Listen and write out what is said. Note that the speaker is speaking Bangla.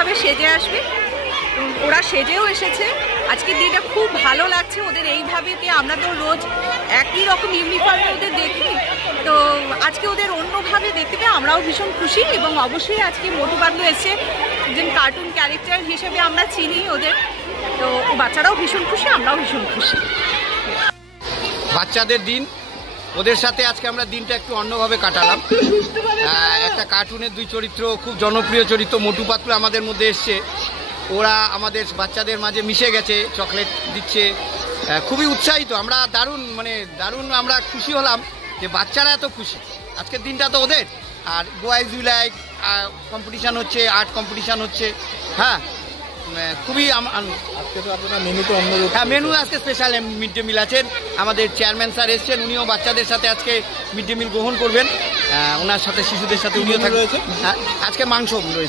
এইভাবে সেজে আসবে। ওরা সেজেও এসেছে। আজকের দিনটা খুব ভালো লাগছে ওদের এইভাবে। আমরা তো রোজ একই রকম ইউনিফর্মে ওদের দেখি, তো আজকে ওদের অন্যভাবে দেখতে পেয়ে আমরাও ভীষণ খুশি। এবং অবশ্যই আজকে মোটু পাতলু এসছে, একজন কার্টুন ক্যারেক্টার হিসেবে আমরা চিনি ওদের, তো বাচ্চারাও ভীষণ খুশি, আমরাও ভীষণ খুশি। বাচ্চাদের দিন, ওদের সাথে আজকে আমরা দিনটা একটু অন্যভাবে কাটালাম। একটা কার্টুনের দুই চরিত্র, খুব জনপ্রিয় চরিত্র মোটু পাতলু আমাদের মধ্যে এসছে। ওরা আমাদের বাচ্চাদের মাঝে মিশে গেছে, চকলেট দিচ্ছে, খুবই উৎসাহিত আমরা। দারুণ আমরা খুশি হলাম যে বাচ্চারা এত খুশি। আজকের দিনটা তো ওদের। আর বয়েজ উই লাইক কম্পিটিশান হচ্ছে, আর্ট কম্পিটিশান হচ্ছে। হ্যাঁ, খুবই আজকে তো আপনার মেনু তো অন্য। হ্যাঁ, মেনু আজকে স্পেশাল মিড ডে মিল আছেন। আমাদের চেয়ারম্যান স্যার এসছেন, উনিও বাচ্চাদের সাথে আজকে মিড ডে মিল গ্রহণ করবেন। ওনার সাথে শিশুদের সাথে উনিও থাকবেন। আজকে মাংস রয়েছে।